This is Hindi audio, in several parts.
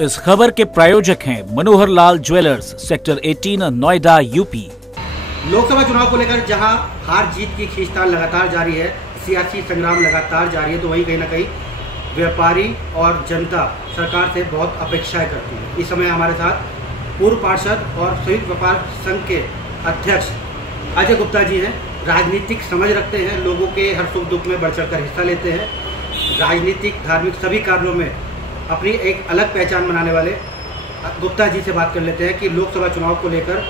इस खबर के प्रायोजक हैं मनोहर लाल ज्वेलर्स, सेक्टर 18, नोएडा, यूपी। लोकसभा चुनाव को लेकर जहां हार जीत की खींचतान लगातार जारी है, सियासी संग्राम लगातार जारी है, तो वहीं कहीं ना कहीं व्यापारी और जनता सरकार से बहुत अपेक्षाएं करती है। इस समय हमारे साथ पूर्व पार्षद और संयुक्त व्यापार संघ के अध्यक्ष अजय गुप्ता जी हैं। राजनीतिक समझ रखते हैं, लोगों के हर सुख दुख में बढ़ चढ़कर हिस्सा लेते हैं। राजनीतिक, धार्मिक सभी कार्यों में अपनी एक अलग पहचान बनाने वाले गुप्ता जी से बात कर लेते हैं कि लोकसभा चुनाव को लेकर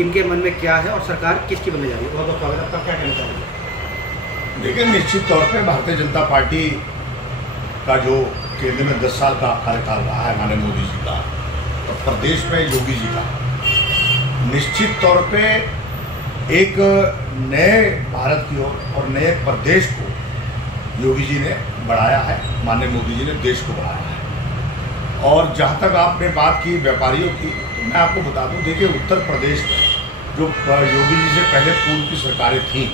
इनके मन में क्या है और सरकार किसकी बनने जा रही है। बहुत बहुत स्वागत, आपका क्या कहना चाहेंगे? देखिए, निश्चित तौर पे भारतीय जनता पार्टी का जो केंद्र में 10 साल का कार्यकाल रहा है माननीय मोदी जी का और प्रदेश में योगी जी का, निश्चित तौर पे एक नए भारत की ओर और नए प्रदेश को योगी जी ने बढ़ाया है, माननीय मोदी जी ने देश को बढ़ाया है। और जहाँ तक आपने बात की व्यापारियों की, तो मैं आपको बता दूं, देखिए उत्तर प्रदेश में जो योगी जी से पहले पूर्व की सरकारें थीं,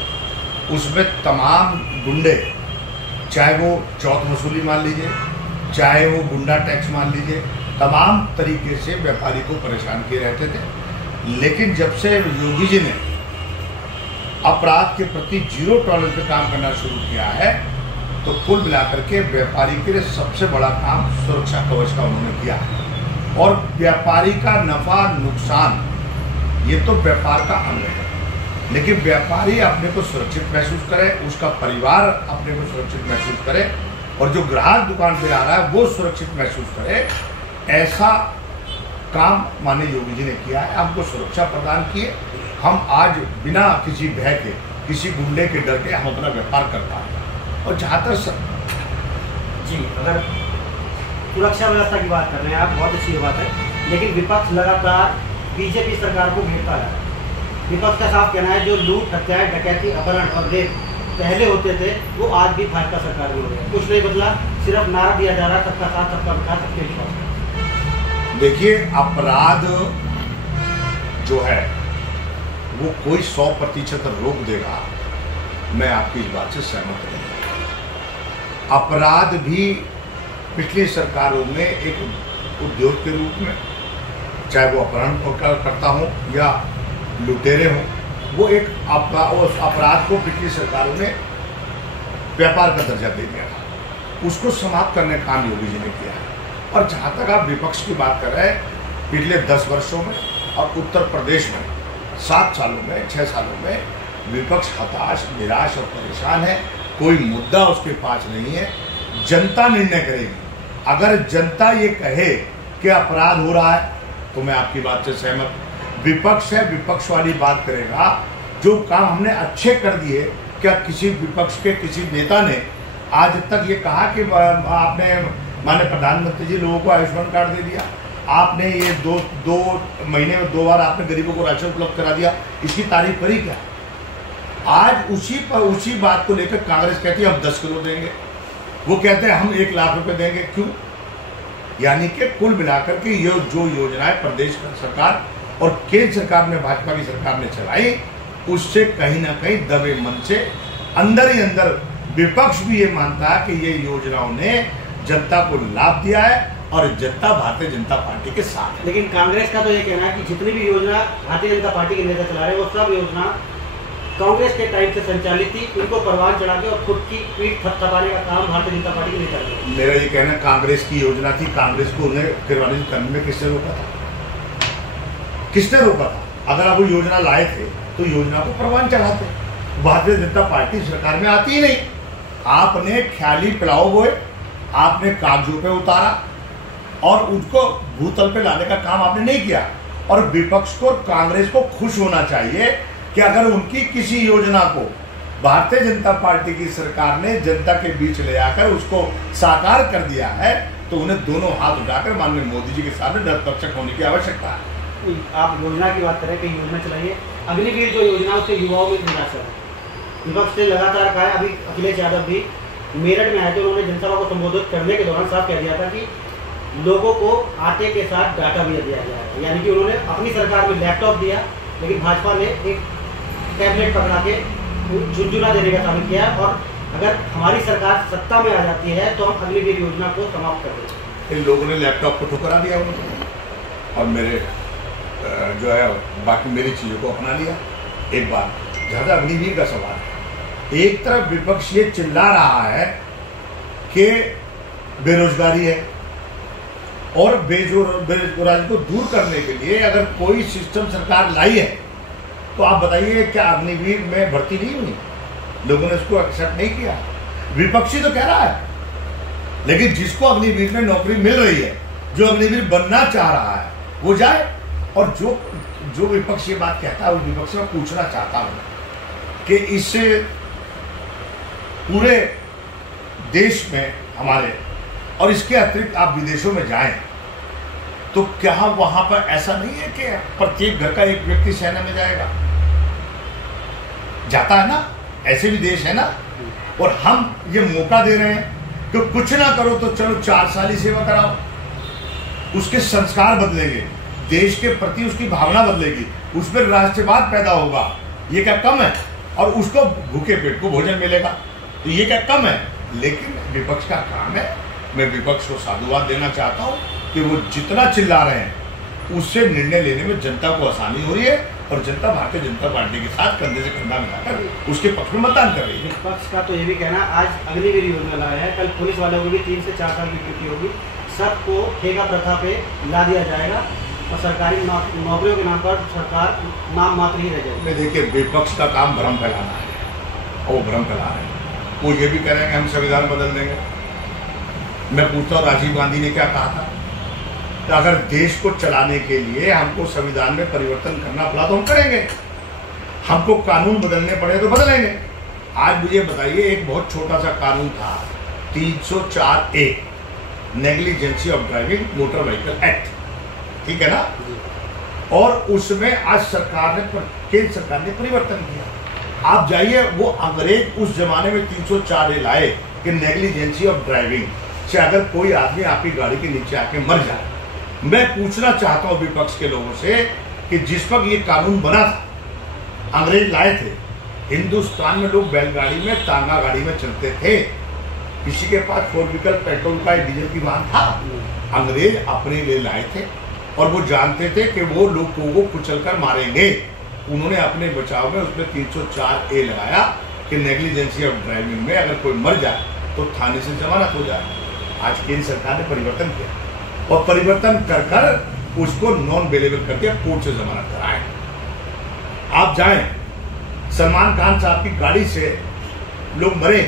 उसमें तमाम गुंडे, चाहे वो चौथ वसूली मान लीजिए, चाहे वो गुंडा टैक्स मान लीजिए, तमाम तरीके से व्यापारी को परेशान किए रहते थे। लेकिन जब से योगी जी ने अपराध के प्रति जीरो टॉलरेंस पे काम करना शुरू किया है, तो कुल मिलाकर के व्यापारी के लिए सबसे बड़ा काम सुरक्षा कवच का उन्होंने किया है। और व्यापारी का नफा नुकसान ये तो व्यापार का अंग है, लेकिन व्यापारी अपने को सुरक्षित महसूस करे, उसका परिवार अपने को सुरक्षित महसूस करे और जो ग्राहक दुकान पे आ रहा है वो सुरक्षित महसूस करे, ऐसा काम माननीय योगी जी ने किया है। हमको सुरक्षा प्रदान किए, हम आज बिना किसी भय के, किसी गुंडे के डर के हम अपना व्यापार कर पाए। और जहाँ तक जी, अगर सुरक्षा व्यवस्था की बात कर रहे हैं आप, बहुत अच्छी बात है, लेकिन विपक्ष लगातार बीजेपी सरकार को घेरता है। विपक्ष का साफ कहना है जो लूट, हत्याएं, डकैती, अपहरण और रेप पहले होते थे वो आज भी भाजपा सरकार में हो रहे हैं। कुछ नहीं बदला, सिर्फ नारा दिया जा रहा है सबका साथ, सबका विकास, सबके विकास। देखिए, अपराध जो है वो कोई 100% रोक देगा, मैं आपकी इस बात से सहमत नहीं। अपराध भी पिछली सरकारों में एक उद्योग के रूप में, चाहे वो अपहरण करता हो या लुटेरे हों, वो एक अपराध को पिछली सरकारों ने व्यापार का दर्जा दे दिया था। उसको समाप्त करने का काम योगी जी ने किया है। और जहाँ तक आप विपक्ष की बात कर रहे हैं, पिछले 10 वर्षों में और उत्तर प्रदेश में 7 सालों में, 6 सालों में विपक्ष हताश, निराश और परेशान है। कोई मुद्दा उसके पास नहीं है। जनता निर्णय करेगी। अगर जनता ये कहे कि अपराध हो रहा है, तो मैं आपकी बात से सहमत। विपक्ष है, विपक्ष वाली बात करेगा। जो काम हमने अच्छे कर दिए, क्या किसी विपक्ष के किसी नेता ने आज तक ये कहा कि आपने माननीय प्रधानमंत्री जी लोगों को आयुष्मान कार्ड दे दिया, आपने ये दो महीने में 2 बार आपने गरीबों को राशन उपलब्ध करा दिया, इसकी तारीफ करी क्या? आज उसी बात को लेकर कांग्रेस कहती है हम 10 किलो देंगे, वो कहते हैं हम 1 लाख रुपए देंगे। क्यों? यानी कि कुल मिलाकर के ये जो योजनाएं प्रदेश सरकार और केंद्र सरकार ने, भाजपा की सरकार ने चलाई, उससे कहीं ना कहीं दबे मन से अंदर ही अंदर विपक्ष भी ये मानता है कि ये योजनाओं ने जनता को लाभ दिया है और जनता भारतीय जनता पार्टी के साथ है। लेकिन कांग्रेस का तो ये कहना है कि जितनी भी योजना भारतीय जनता पार्टी के नेता चला रहे हैं, वो सब योजना कांग्रेस के टाइम से संचालित थी, उनको परवान चढ़ा के और खुद की पीठ थपथपाने का काम भारतीय जनता पार्टी के नेता कर। मेरा ये कहना, कांग्रेस की योजना थी, कांग्रेस को उन्हें किरवानी करने में किसने रोका था? किसने रोका था? अगर आप वो योजना लाए थे तो योजना को परवान चढ़ाते। भारतीय जनता पार्टी सरकार में आती ही नहीं। आपने ख्याली पिलाओ बोए, आपने कागजों पे उतारा और उनको भूतल पे लाने का काम आपने नहीं किया। और विपक्ष को, कांग्रेस को खुश होना चाहिए कि अगर उनकी किसी योजना को भारतीय जनता पार्टी की सरकार ने जनता के बीच ले आकर उसको साकार कर दिया है, तो उन्हें दोनों हाथ उठाकर माननीय मोदी जी के सामने नतमस्तक होने की आवश्यकता है। आप योजना की बात करें कि योजना चलाइए, अग्निवीर जो योजना उससे युवाओं में निराशा है। विपक्ष ने लगातार कहा है, अभी अखिलेश यादव भी मेरठ में आए थे, उन्होंने जनसभा को संबोधित करने के दौरान साफ कह दिया था कि लोगों को आटे के साथ डाटा भी दिया गया है। यानी कि उन्होंने अपनी सरकार में लैपटॉप दिया, लेकिन भाजपा ने एक टैबलेट पकड़ा के झुनझुना देने का काम किया। और अगर हमारी सरकार सत्ता में आ जाती है तो हम अग्निवीर योजना को समाप्त कर देंगे। इन लोगों ने लैपटॉप को ठुकरा दिया उनको और मेरे जो है बाकी मेरी चीज़ों को अपना लिया। एक बात ज़्यादा अग्निवीर का सवाल है, एक तरफ विपक्ष ये चिल्ला रहा है कि बेरोजगारी है और बेरोजगारी को दूर करने के लिए अगर कोई सिस्टम सरकार लाई है तो आप बताइए क्या अग्निवीर में भर्ती नहीं हुई? लोगों ने इसको एक्सेप्ट नहीं किया। विपक्षी तो कह रहा है, लेकिन जिसको अग्निवीर में नौकरी मिल रही है, जो अग्निवीर बनना चाह रहा है वो जाए। और जो विपक्ष ये बात कहता है, उस विपक्ष में पूछना चाहता हूं कि इस पूरे देश में हमारे और इसके अतिरिक्त आप विदेशों में जाएं तो क्या वहां पर ऐसा नहीं है कि प्रत्येक घर का एक व्यक्ति सेना में जाएगा? जाता है ना, ऐसे भी देश है ना। और हम ये मौका दे रहे हैं कि कुछ ना करो तो चलो 4 साल ही सेवा कराओ, उसके संस्कार बदलेंगे, देश के प्रति उसकी भावना बदलेगी, उसमें राष्ट्रवाद पैदा होगा। ये क्या कम है? और उसको भूखे पेट को भोजन मिलेगा, तो ये क्या कम है? लेकिन विपक्ष का काम है, मैं विपक्ष को साधुवाद देना चाहता हूं कि वो जितना चिल्ला रहे हैं उससे निर्णय लेने में जनता को आसानी हो रही है और जनता भारतीय जनता पार्टी के साथ कंधे से कंधा मिलाकर उसके पक्ष में मतदान कर रही है। विपक्ष का तो ये भी कहना है आज अग्निवीर योजना लाया है, कल पुलिस वालों को भी 3 से 4 साल की ड्यूटी होगी, सबको ठेका प्रथा पे ला दिया जाएगा और सरकारी नौकरियों के नाम पर सरकार नाम मात्र ही रह जाएगी। देखिए, विपक्ष का काम भ्रम फैलाना है और भ्रम फैला रहे हैं। वो ये भी कह रहे हैं हम संविधान बदल देंगे। मैं पूछता हूँ, राजीव गांधी ने क्या कहा था? तो अगर देश को चलाने के लिए हमको संविधान में परिवर्तन करना पड़ा तो हम करेंगे, हमको कानून बदलने पड़े तो बदलेंगे। आज मुझे बताइए, एक बहुत छोटा सा कानून था 304A, negligence of driving motor vehicle act, ठीक है ना? और उसमें आज सरकार ने, केंद्र सरकार ने परिवर्तन किया। आप जाइए, वो अंग्रेज उस जमाने में 304A लाए कि नेग्लिजेंसी ऑफ ड्राइविंग से अगर कोई आदमी आपकी गाड़ी के नीचे आके मर जाए। मैं पूछना चाहता हूं विपक्ष के लोगों से कि जिस वक्त ये कानून बना था, अंग्रेज लाए थे, हिंदुस्तान में लोग बैलगाड़ी में, तांगा गाड़ी में चलते थे, किसी के पास 4 व्हीकल पेट्रोल का डीजल की वाहन था। अंग्रेज अपने लिए लाए थे और वो जानते थे कि वो लोगों को कुचलकर मारेंगे। उन्होंने अपने बचाव में उसमें 304A लगाया कि नेग्लिजेंसी ऑफ ड्राइविंग में अगर कोई मर जाए तो थाने से जमानत हो जाए। आज केंद्र सरकार ने परिवर्तन किया और परिवर्तन कर कर उसको नॉन अवेलेबल कर दिया, कोर्ट से जमानत कराए। आप जाएं, सलमान खान साहब की गाड़ी से लोग मरे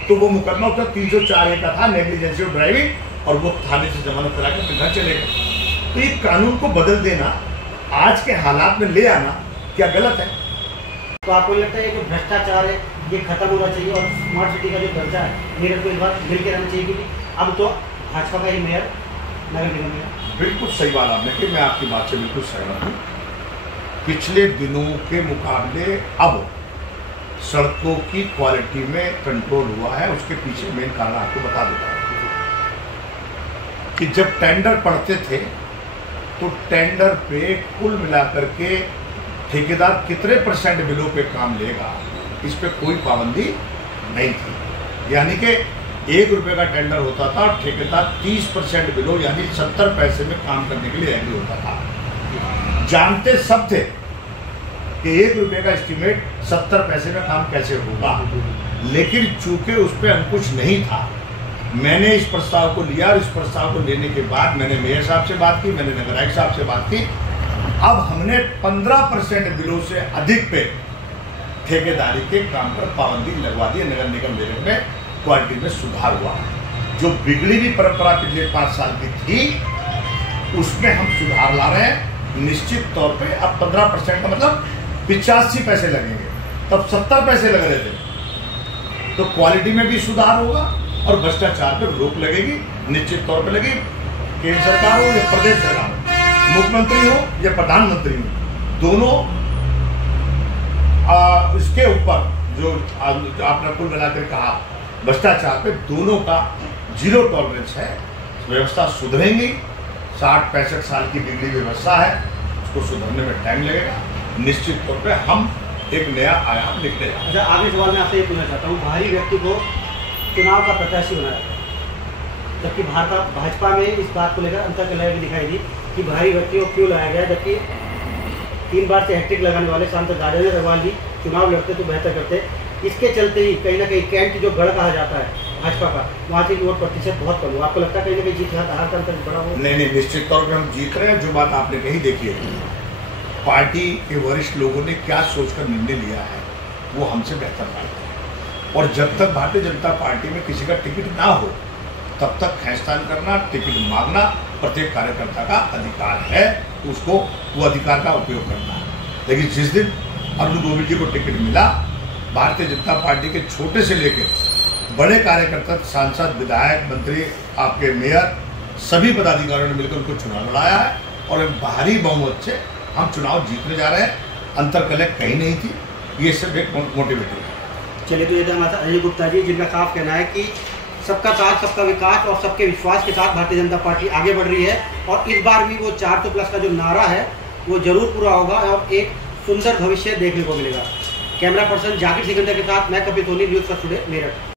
तो वो मुकदमा उसका 304A का था, नेग्लिजेंसी ऑफ ड्राइविंग, और वो थाने से जमानत करा के घर चले गए। तो ये कानून को बदल देना, आज के हालात में ले आना क्या गलत है? तो आपको लगता है कि भ्रष्टाचार है ये खत्म होना चाहिए और स्मार्ट सिटी का जो दर्जा है मेयर को इस बार मिल के रहना चाहिए, क्योंकि अब तो भाजपा का ही मेयर नगर निगम में। बिल्कुल सही बात आपने की, मैं आपकी बात से बिल्कुल सहमत हूँ। पिछले दिनों के मुकाबले अब सड़कों की क्वालिटी में कंट्रोल हुआ है। उसके पीछे मेन कारण आपको बता देता हूँ कि जब टेंडर पड़ते थे तो टेंडर पे कुल मिलाकर के ठेकेदार कितने % बिलों पे काम लेगा, इस पे कोई पाबंदी नहीं थी। यानी कि 1 रुपये का टेंडर होता था और ठेकेदार 30% बिलो यानी 70 पैसे में काम करने के लिए एग्री होता था। जानते सब थे कि 1 रुपये का एस्टीमेट 70 पैसे में काम कैसे होगा, लेकिन चूंकि उस पर अंकुश नहीं था, मैंने इस प्रस्ताव को लिया और इस प्रस्ताव को लेने के बाद मैंने मेयर साहब से बात की, मैंने नगर आयुक्त साहब से बात की। अब हमने 15% बिलों से अधिक पे ठेकेदारी के काम पर पाबंदी लगवा दी। नगर निगम में क्वालिटी में सुधार हुआ। जो बिगड़ी हुई परंपरा पिछले 5 साल की थी उसमें हम सुधार ला रहे हैं। निश्चित तौर पे अब 15% का मतलब 85 पैसे लगेंगे, तब 70 पैसे लग रहे थे। तो क्वालिटी में भी सुधार होगा और भ्रष्टाचार पर रोक लगेगी, निश्चित तौर पे लगेगी। केंद्र सरकार हो या प्रदेश सरकार हो, मुख्यमंत्री हो या प्रधानमंत्री हो, दोनों इसके ऊपर जो आपने कुल मिलाकर कहा भ्रष्टाचार पे, दोनों का 0 टॉलरेंस है। व्यवस्था सुधरेंगी। 60-65 साल की बिगड़ी व्यवस्था है, उसको सुधरने में टाइम लगेगा। निश्चित तौर पे हम एक नया आयाम लिखते हैं। अच्छा, आगे सवाल मैं आपसे ये पूछना चाहता हूँ, बाहरी व्यक्ति को चुनाव का प्रत्याशी बनाया जबकि भाजपा में इस बात को लेकर अंतर्कलह भी दिखाई दी कि भारी व्यक्ति को क्यों लाया गया, जबकि 3 बार से हैट्रिक लगाने वाले सांसद राजेंद्र अग्रवाल भी चुनाव लड़ते तो बेहतर करते। इसके चलते ही कहीं ना कहीं कैंट जो गढ़ कहा जाता है भाजपा का, वहाँ से वोट प्रतिशत बहुत कम हुआ। आपको लगता है कहीं ना कहीं जीत हार का अंतर बड़ा हो? नहीं, निश्चित तौर पर हम जीत रहे हैं। जो बात आपने कही, देखिए पार्टी के वरिष्ठ लोगों ने क्या सोचकर निर्णय लिया है वो हमसे बेहतर जानते हैं। और जब तक भारतीय जनता पार्टी में किसी का टिकट ना हो तब तक खींचतान करना, टिकट मांगना प्रत्येक कार्यकर्ता का अधिकार है, उसको वो अधिकार का उपयोग करना है। लेकिन जिस दिन अरुण गोविल जी को टिकट मिला, भारतीय जनता पार्टी के छोटे से लेकर बड़े कार्यकर्ता, सांसद, विधायक, मंत्री, आपके मेयर, सभी पदाधिकारियों ने मिलकर उनको चुनाव लड़ाया है और भारी बहुमत से हम चुनाव जीतने जा रहे हैं। अंतर्कलह कहीं नहीं थी, ये सिर्फ एक मोटिवेटिव है। चलिए, तो ये था हमारा अजय गुप्ता जी, जिनका साफ कहना है कि सबका साथ, सबका विकास और सबके विश्वास के साथ भारतीय जनता पार्टी आगे बढ़ रही है और इस बार भी वो 400+ का जो नारा है वो जरूर पूरा होगा और एक सुंदर भविष्य देखने को मिलेगा। कैमरा पर्सन जाकिर सिकंदर के साथ मैं Kapil Soni, news first today, Meerut.